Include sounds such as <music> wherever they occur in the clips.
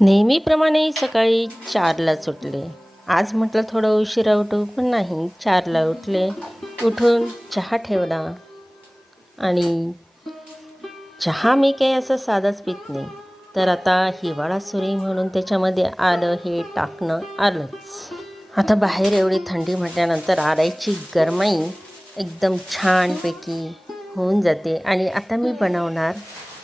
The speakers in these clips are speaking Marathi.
नेहमीप्रमाणे सकाळी चारलाच उठले आज म्हटलं थोडं उशिरा उठू पण नाही चारला उठले. उठून चहा ठेवला. आणि चहा मी काही असं साधाच पित नाही. तर आता हिवाळा सुरी म्हणून त्याच्यामध्ये आलं हे टाकणं आलंच. आता बाहेर एवढी थंडी म्हटल्यानंतर आरायची गरमाई एकदम छानपैकी होऊन जाते. आणि आता मी बनवणार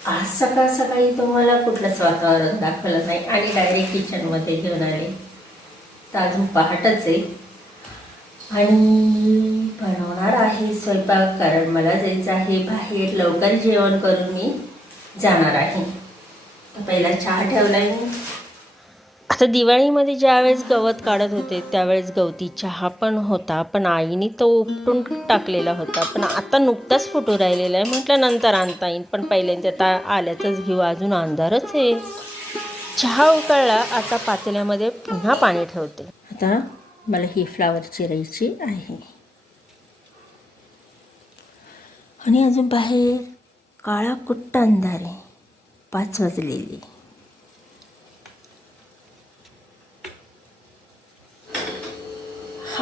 आज सकाळ सकाळी तुम्हाला कुठलंच वातावरण दाखवलं नाही आणि डायरेक्ट किचनमध्ये घेऊन आले. तर अजून पहाटच आहे. आणि बनवणार आहे स्वयंपाक कारण मला जायचं आहे बाहेर. लवकर जेवण करून मी जाणार आहे. पहिला चहा ठेवलाय मी. आता दिवाळीमध्ये ज्यावेळेस गवत काढत होते त्यावेळेस गवती चहा पण होता पण आईने तो उपटून टाकलेला होता. पण आता नुकताच फोटो राहिलेला आहे. म्हटलं नंतर आणता येईल पण पहिल्यांदा आता आल्याचंच घेऊ. अजून अंधारच आहे. चहा उकळला आता पातेल्यामध्ये पुन्हा पाणी ठेवते. आता मला ही फ्लावर चिरायची आहे. आणि अजून बाहेर काळा कुट्ट अंधार आहे. पाच वाजलेली.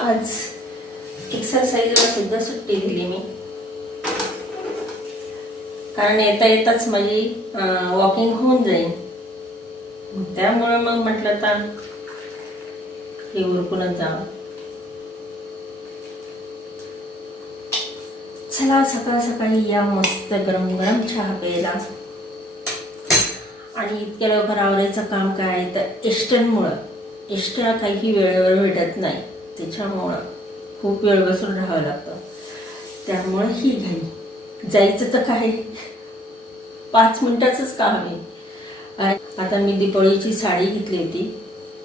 आज एक्सरसाइजला सुद्धा सुट्टी दिली मी. कारण येता येताच माझी वॉकिंग होऊन जाईल. त्यामुळं मग म्हटलं आता हे उरकूनच जावं. चला सकाळ सकाळी या मस्त गरम गरम चहा प्यायला. आणि इतक्या लवकर आवरायचं काम काय आहे? तर एस्टनमुळं एस्ट्रा काही वेळेवर भेटत नाही. त्याच्यामुळं खूप वेळ बसून राहावं लागतं. त्यामुळं ही घाई जायचं तर काय पाच मिनटाचंच काम आहे. आता मी दीपावळीची साडी घेतली होती.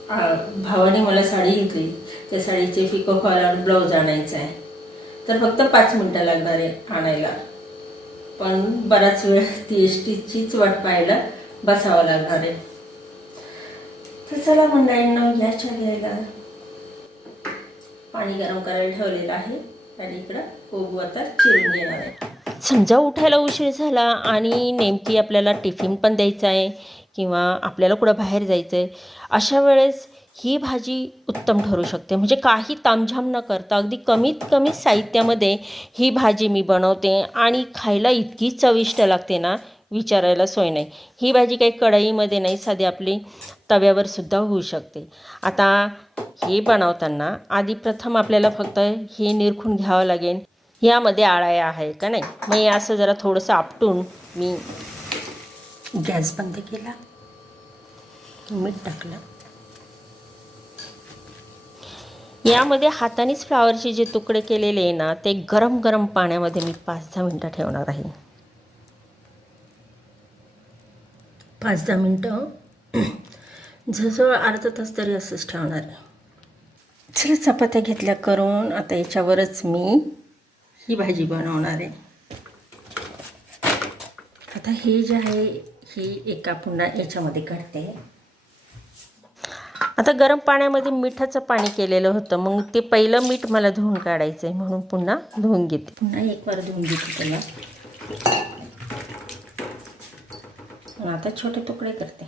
भावाने मला साडी घेतली. त्या साडीचे पिको फॉल आणि ब्लाऊज आणायचा आहे. तर फक्त पाच मिनटं लागणार आहे आणायला. पण बराच वेळ ती एस टीचीच वाट पाहायला बसावं लागणार आहे. तर चला मंडळींना याच्या घ्यायला पाणी गरम करायला ठेवलेलं आहे. आणि इकडं कोबू आता चिरून घेणार आहे. समजा उठायला उशीर झाला आणि नेमकी आपल्याला टिफिन पण द्यायचा आहे किंवा आपल्याला कुठं बाहेर जायचं आहे अशा वेळेस ही भाजी उत्तम ठरू शकते. म्हणजे काही तामझाम न करता अगदी कमीत कमी साहित्यामध्ये ही भाजी मी बनवते आणि खायला इतकी चविष्ट लागते ना विचारायला सोय नाही. ही भाजी काही कढईमध्ये नाही साधी आपली तव्यावर सुद्धा होऊ शकते. आता हे बनवताना आधी प्रथम आपल्याला फक्त हे निरखून घ्यावं लागेल. यामध्ये आळाया आहे का नाही? मग असं जरा थोडंसं आपटून मी गॅस बंद केला. मीठ टाकलं. यामध्ये हातानेच फ्लावरचे जे तुकडे केलेले आहे ना ते गरम गरम पाण्यामध्ये मी पाच दहा मिनटं ठेवणार आहे. पाच दहा मिनटं. झजवळ अर्धा तास तरी असंच ठेवणार आहे. चला चपात्या घेतल्या करून आता याच्यावरच मी ही भाजी बनवणार आहे. आता हे जे आहे ही एका पुन्हा याच्यामध्ये काढते आता गरम पाण्यामध्ये मिठाचं पाणी केलेलं होतं मग ते पहिलं मीठ मला धुवून काढायचं आहे म्हणून पुन्हा धुवून घेते. पुन्हा एक बार धुवून घेते त्याला. आता छोटे तुकडे करते.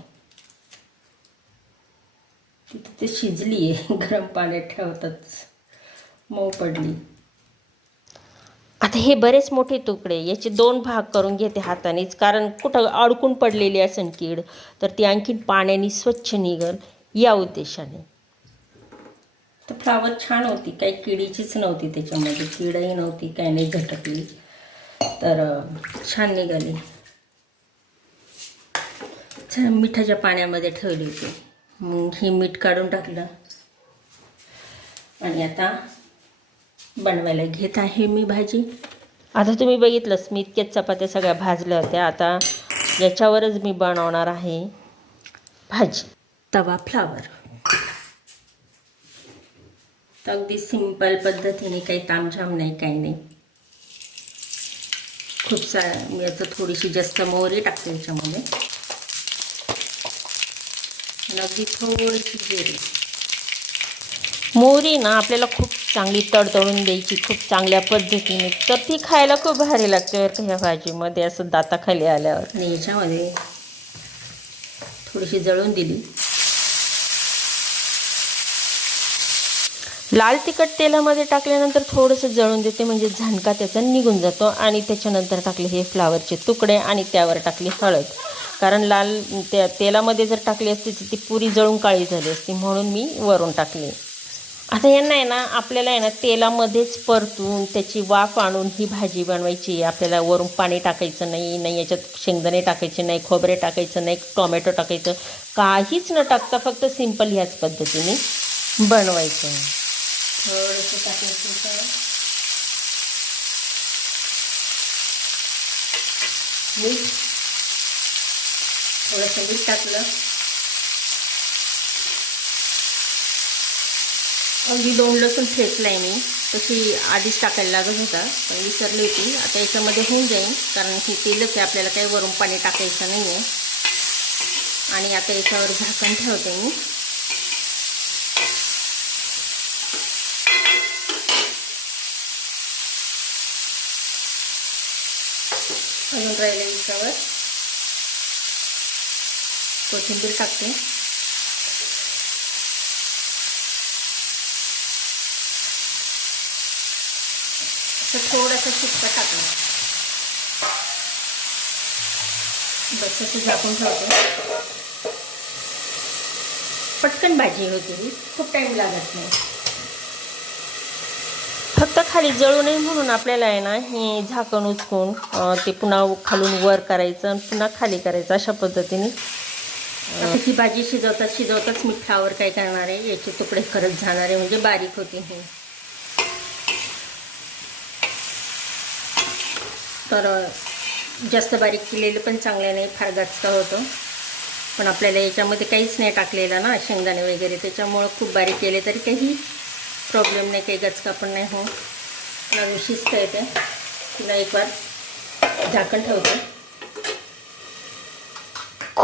ते शिजली आहे गरम पाण्यात ठेवताच मऊ पडली. आता हे बरेच मोठे तुकडे याचे दोन भाग करून घेते हातानेच कारण कुठं अडकून पडलेली असेल कीड तर ती आणखीन पाण्याने स्वच्छ निघल या उद्देशाने. तर फ्लावर छान होती काही किडीचीच नव्हती त्याच्यामध्ये किडही नव्हती काही नाही झटकली. तर छान निघाली. छान मिठाच्या पाण्यामध्ये ठेवली होती. मग हे मीठ काढून टाकलं. आणि आता बनवायला घेत आहे मी भाजी. आता तुम्ही बघितलंच मी इतक्याच चपात्या सगळ्या भाजल्या होत्या. आता याच्यावरच मी बनवणार आहे भाजी. तवा फ्लावर तर अगदी सिंपल पद्धतीने काही तामझाम नाही काही नाही. खूप सा मी आता थोडीशी जास्त मोहरी टाकते याच्यामध्ये. आणि अगदी थोडीशी मोरी मोहरी ना आपल्याला खूप चांगली तडतडून द्यायची खूप चांगल्या पद्धतीने. तर ती खायला खूप भारी लागते बरं का ह्या भाजीमध्ये असं दाताखाली आल्यावर. आणि याच्यामध्ये थोडीशी जळून दिली. लाल तिखट तेलामध्ये टाकल्यानंतर थोडंसं जळून देते म्हणजे झणका त्याचा निघून जातो. आणि त्याच्यानंतर टाकले हे फ्लावरचे तुकडे आणि त्यावर टाकली हळद. कारण लाल त्या तेलामध्ये जर टाकली असती तर ती पुरी जळून काळी झाली असती म्हणून मी वरून टाकली. आता यांना आहे ना आपल्याला आहे ना तेलामध्येच परतून त्याची वाफ आणून ही भाजी बनवायची आपल्याला वरून पाणी टाकायचं नाही नाही याच्यात शेंगदाणे टाकायचे नाही खोबरे टाकायचं नाही टोमॅटो टाकायचं. काहीच न टाकता फक्त सिंपल ह्याच पद्धतीने बनवायचं थोडंसं टाकायचं मीठ थोडंसं मीठ टाकलं. अगदी दोन लसूण ठेचलाय मी. तशी आधीच टाकायला लागत होता पण विसरली होती. आता याच्यामध्ये होऊन जाईल कारण की तेलच आहे आपल्याला काही वरून पाणी टाकायचं नाही आहे आणि आता याच्यावर झाकण ठेवते मी. अजून राहिले याच्यावर. कोथिंबीर टाकते. असं थोडंसं सुक्का टाकलं बस असं झाकून ठेवते. पटकन भाजी होती ही खूप टाईम लागत नाही. फक्त खाली जळू नये म्हणून आपल्याला आहे ना हे झाकण उचकून ते पुन्हा खालून वर करायचं आणि पुन्हा खाली करायचं अशा पद्धतीने. ही भाजी शिजवताच मी फ्लावर काय करणार आहे? याचे तुकडे करत जाणार आहे म्हणजे बारीक होते हे. तर जास्त बारीक केलेलं पण चांगलं नाही फार गचका होतं. पण आपल्याला याच्यामध्ये काहीच नाही टाकलेलं ना शेंगदाणे वगैरे. त्याच्यामुळं खूप बारीक केले तरी काही प्रॉब्लेम नाही काही गचका पण नाही हो शिजता येते पुन्हा एक बार झाकण ठेवते.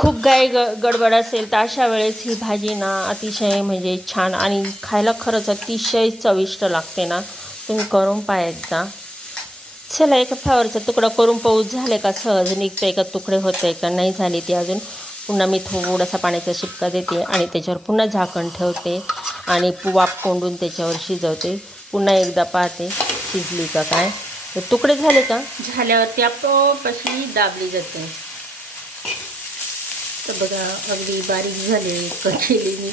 खूप गाय ग गडबड असेल तर अशा वेळेस ही भाजी ना अतिशय म्हणजे छान आणि खायला खरंच अतिशय चविष्ट लागते ना. तुम्ही करून पाहायचा एकदा. चला एका फ्लावरचा तुकडा करून पाऊस झाले का सहज? निघतंय का? तुकडे होत आहे का? नाही झाले ते अजून. पुन्हा मी थोडासा पाण्याचा शिपका देते आणि त्याच्यावर पुन्हा झाकण ठेवते आणि वाप कोंडून त्याच्यावर शिजवते. पुन्हा एकदा पाहते शिजली का काय. तर तुकडे झाले का? झाल्यावरती आपोआप अशी दाबली जाते. तर बघा अगदी बारीक झाले केली मी.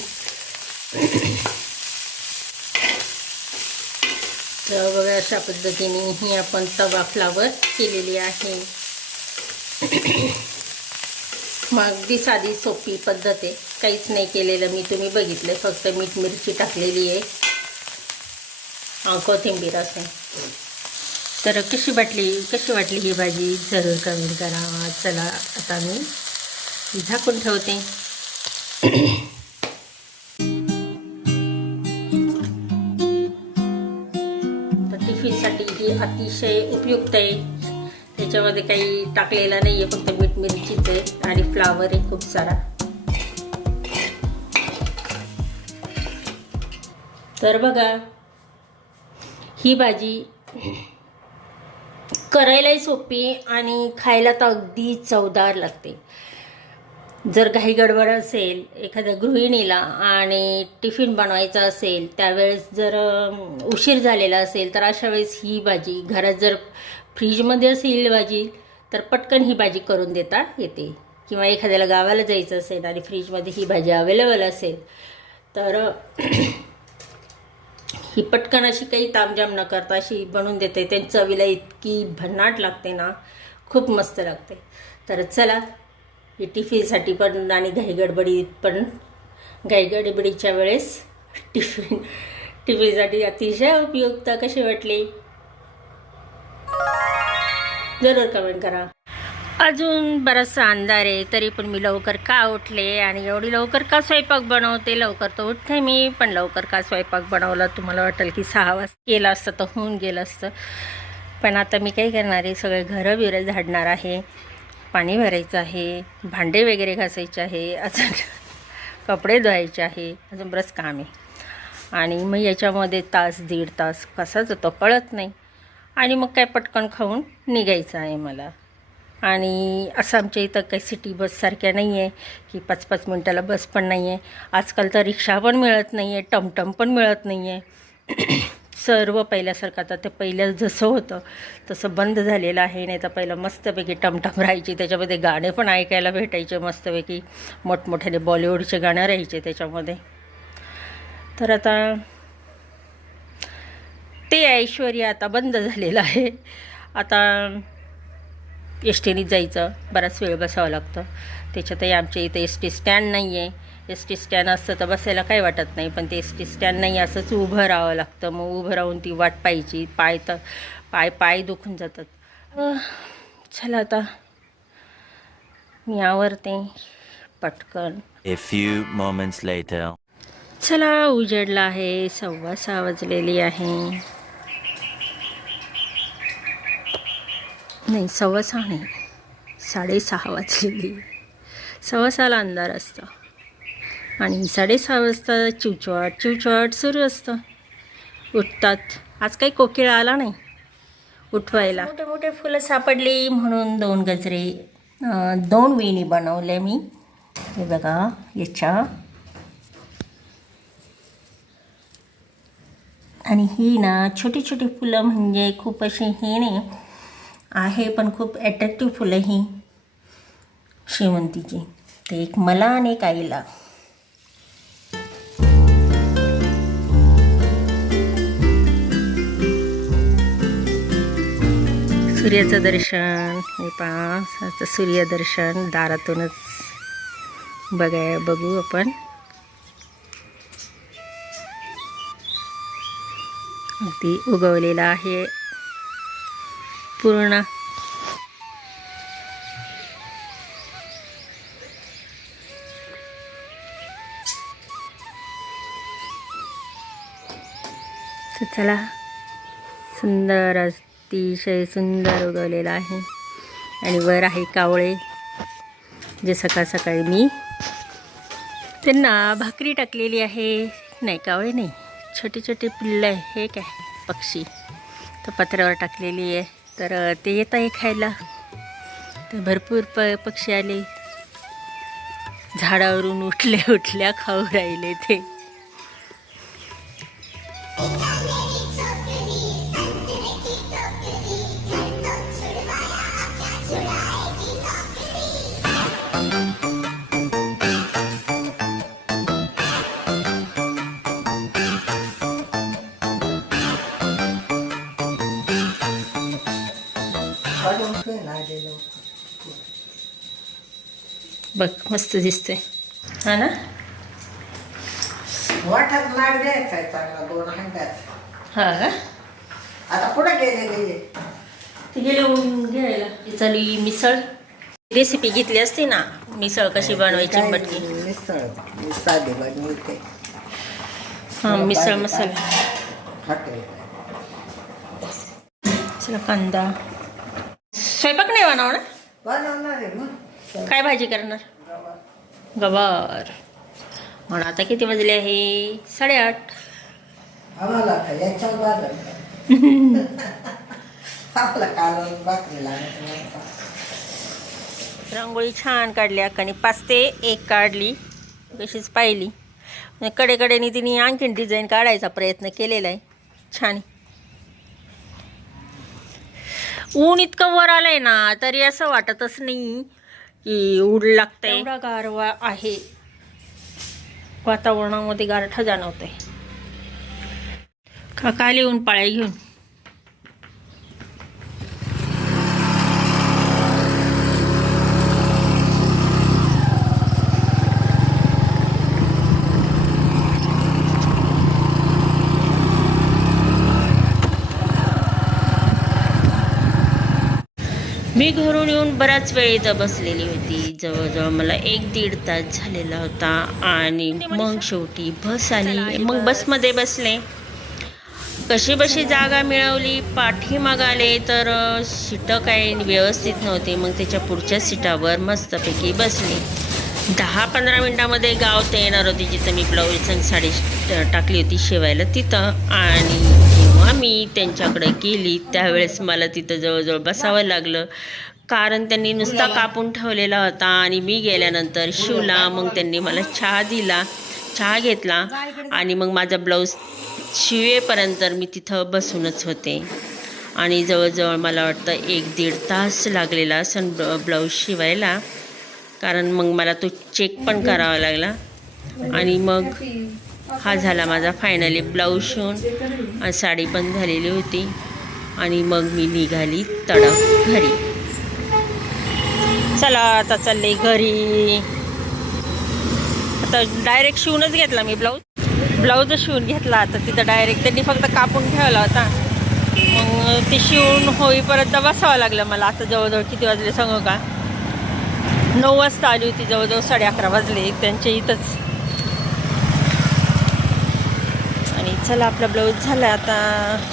तर बघा अशा पद्धतीने ही आपण तवा फ्लावर केलेली आहे. मग अगदी साधी सोपी पद्धत आहे. काहीच नाही केलेलं मी तुम्ही बघितलं फक्त मीठ मिरची टाकलेली आहे. कोथिंबीर असं तर कशी वाटली? कशी वाटली ही भाजी? जरूर कमेंट करा. चला आता मी झाकून ठेवते. तर टिफिनसाठी ही अतिशय उपयुक्त आहे. त्याच्यामध्ये काही टाकलेलं नाही आहे फक्त मीठ मिरचीच आहे आणि फ्लावर आहे खूप सारा. तर बघा ही भाजी करायलाही सोपी आणि खायला तर अगदी चवदार लागते. जर काही गडबड असेल एखाद्या गृहिणीला आणि टिफिन बनवायचा असेल त्यावेळेस जर उशीर झालेला असेल तर अशा वेळेस ही भाजी घरात जर फ्रीजमध्ये असेल भाजी तर पटकन ही भाजी करून देता येते. किंवा एखाद्याला गावाला जायचं असेल आणि फ्रीजमध्ये ही भाजी अवेलेबल असेल तर <clears throat> ही पटकन अशी काही तामजाम न करता अशी बनवून देते. त्या चवीला इतकी भन्नाट लागते ना खूप मस्त लागते. तर चला टिफिनसाठी पण आणि घाईगडबडीत पण घाईगडबडीच्या वेळेस टिफिन टिफिनसाठी अतिशय उपयुक्त. कशी वाटली? जरूर कमेंट करा. अजून बराचसा अंधार आहे तरी पण मी लवकर का उठले? आणि एवढी लवकर का स्वयंपाक बनवते? लवकर तर उठते मी पण लवकर का स्वयंपाक बनवला? तुम्हाला वाटेल की सहा वाजता केलं असतं तर होऊन गेलं असतं. पण आता मी काय करणार आहे? सगळे घरं बिरं झाडणार आहे. पाणी भरायचं आहे भांडे वगैरे घासायचे आहे अजून कपडे धुवायचे आहे अजून बरंच काम आहे. आणि मग याच्यामध्ये तास दीड तास कसा जातो कळत नाही. आणि मग काय पटकन खाऊन निघायचं आहे मला. आणि असं आमच्या इथं काही सिटी बससारख्या नाही आहे की पाच पाच मिनटाला बस पण नाही आहे. आजकाल तर रिक्षा पण मिळत नाही आहे टमटम पण मिळत नाही आहे. सर्व पहिल्यासारखं. आता ते पहिलं जसं होतं तसं बंद झालेलं आहे. नाही तर पहिलं मस्तपैकी टमटम राहायची. त्याच्यामध्ये गाणे पण ऐकायला भेटायचे मस्तपैकी. मोठमोठ्याने बॉलिवूडचे गाणं राहायचे त्याच्यामध्ये. तर आता ते ऐश्वर्या आता बंद झालेलं आहे. आता एस टीनीच जायचं. बराच वेळ बसावं लागतं. त्याच्यातही आमच्या इथे एस टी स्टँड नाही आहे एस टी स्टँड असतं तर बसायला काही वाटत नाही पण ते एस टी स्टँड नाही असंच उभं राहावं लागतं. मग उभं राहून ती वाट पाहिजे पाय तर पाय पाय दुखून जातात. चला आता. मी आवरते पटकन. A few moments later. चला उजेडला आहे सव्वा सहा वाजलेली आहे. नाही सव्वा सहा नाही साडेसहा वाजलेली. सव्वा सहाला अंधार असतं. आणि साडेसहा वाजता चिवचवाट चिवचवाट सुरू असतं. उठतात. आज काही कोकिळा आला नाही. उठवायला. मोठे मोठे फुलं सापडली म्हणून दोन गजरे दोन वेणी बनवले मी. हे बघा याच्या. आणि ही ना छोटी छोटी फुलं म्हणजे खूप अशी ही नाही. आहे पण खूप ॲट्रॅक्टिव्ह फुलं ही. शेवंतीची ते एक मला आणि एक आईला. सूर्याचं दर्शन. हे पहा सूर्यदर्शन दारातूनच बघाय बघू आपण. अगदी उगवलेला आहे. पूर्ण. तर चला सुंदर अतिशय सुंदर उगवलेला आहे. आणि वर आहे कावळे जे सकाळ सकाळी मी त्यांना भाकरी टाकलेली आहे. नाही कावळे नाही. छोटे छोटे पिल्लं आहे. हे काय? पक्षी. तर पत्र्यावर टाकलेली आहे. तर ते येत आहे खायला. तर भरपूर प पक्षी आले. झाडावरून उठल्या उठल्या खाऊ राहिले ते. मस्त दिसते हा ना? वाटात नाग द्यायचा आहे चांगला दोन हा का? आता पुढे गेलेली ते. गेले घ्यायला. ही झाली मिसळ. रेसिपी घेतली असती ना मिसळ कशी बनवायची पटकी मिसळ? मी साधी बनवते हां मिसळ मसाला. हॉटेल. चला कांदा. स्वयंपाक नाही बनवणार? बनवणार आहे मग काय भाजी करणार? गवार. म्हणून आता किती वाजले आहे? साडेआठ. रांगोळी <laughs> छान काढली अक्काने. पाच ते एक काढली. तशीच पाहिली. म्हणजे कडेकडेने तिने आणखीन डिझाईन काढायचा प्रयत्न केलेला आहे. छान. ऊन इतकं वर आलंय ना तरी असं वाटतच नाही. की ऊड लागतंय. एवढा गारवा आहे. वातावरणामध्ये गारठा जाणवतंय. का येऊन पाळ्या घेऊन. मी घरून येऊन बराच वेळ इथं बसलेली होती. जवळजवळ मला एक दीड तास झालेला होता आणि मग शेवटी बस आली. मग बसमध्ये बसले. कशी बशी जागा मिळवली पाठीमाग आले तर सीटं काही व्यवस्थित नव्हती. मग त्याच्या पुढच्या सीटावर मस्तपैकी बसली. दहा पंधरा मिनटामध्ये गाव ते येणार होती जिथं मी ब्लाऊज आणि साडी टाकली होती शिवायला तिथं. आणि जेव्हा मी त्यांच्याकडे गेली त्यावेळेस मला तिथं जवळजवळ बसावं लागलं. कारण त्यांनी नुसता कापून ठेवलेला होता आणि मी गेल्यानंतर शिवला मग त्यांनी मला चहा दिला चहा घेतला आणि मग माझा ब्लाऊज शिवेपर्यंत मी तिथं बसूनच होते. आणि जवळजवळ मला वाटतं एक दीड तास लागलेला असं ब्लाऊज शिवायला. कारण मग मला तो चेक पण करावा लागला. आणि मग हा झाला माझा फायनली ब्लाऊज शिवून. आणि साडी पण झालेली होती. आणि मग मी निघाली तडक घरी. चला आता चालले घरी. आता डायरेक्ट शिवूनच घेतला मी ब्लाऊज ब्लाऊज शिवून घेतला. आता तिथं डायरेक्ट त्यांनी फक्त कापून ठेवला होता. मग ते शिवून होईपर्यंत बसावं लागलं मला. आता जवळजवळ किती वाजले सांगू का? नऊ वाजता आली होती. जवळजवळ साडे अकरा वाजले. त्यांच्या इथंच आणि चला आपला ब्लाऊज झाला. आता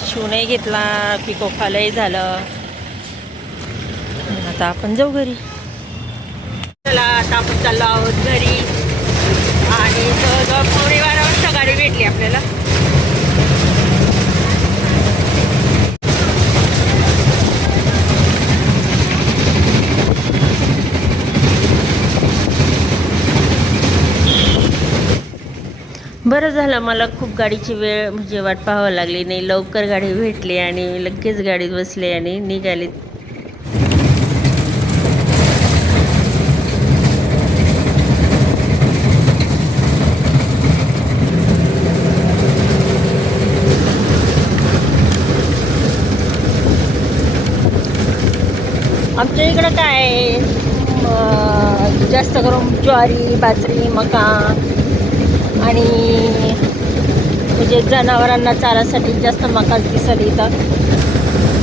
शिवणही घेतला पिकोफालंही झालं. आता आपण जाऊ घरी. चला आता आपण चाललो आहोत घरी. आणि जवळजवळ पावणे बारा वाजता गाडी भेटली आपल्याला बरं झालं. मला खूप गाडीची वेळ म्हणजे वाट पाहावं लागली. नाही लवकर गाडी भेटली आणि लगेच गाडीत बसले आणि निघाली. आमच्या इकडं काय आहे, जास्त करून ज्वारी बाजरी मका आणि म्हणजे जनावरांना चारासाठी जास्त मकाच दिसत इथं.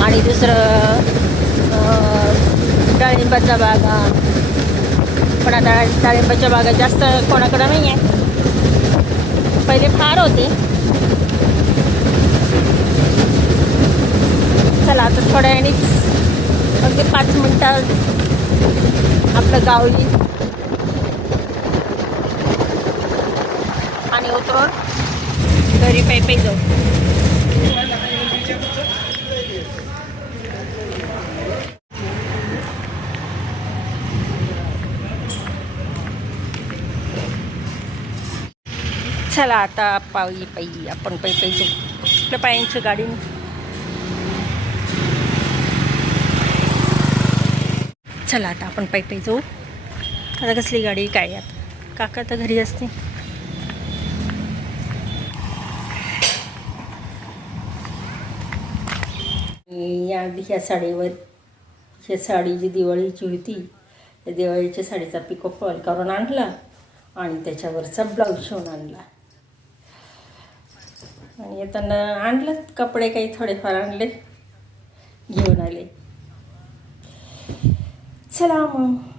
आणि दुसरं डाळिंबाचा बागा. पण आता डाळिंबाच्या बागा जास्त कोणाकडं नाही आहे पहिले फार होते. चला आता थोड्या वेळानेच अगदी पाच मिनटात आपलं गाव येईल घरी पायी पायी जाऊ. चला आता पायी पायी आपण पायी पायी जाऊ. आपल्या पायांच्या गाडी चला आता आपण पायी पायी जाऊ. आता कसली गाडी काय आता? काका तर घरी असते आणि या ह्या साडीवर ह्या साडी जी दिवाळीची होती त्या दिवाळीच्या साडीचा पिको फॉल करून आणला आणि त्याच्यावरचा ब्लाऊज शिवून आणला. आणि येताना आणलं कपडे काही थोडेफार आणले घेऊन आले. चला मग.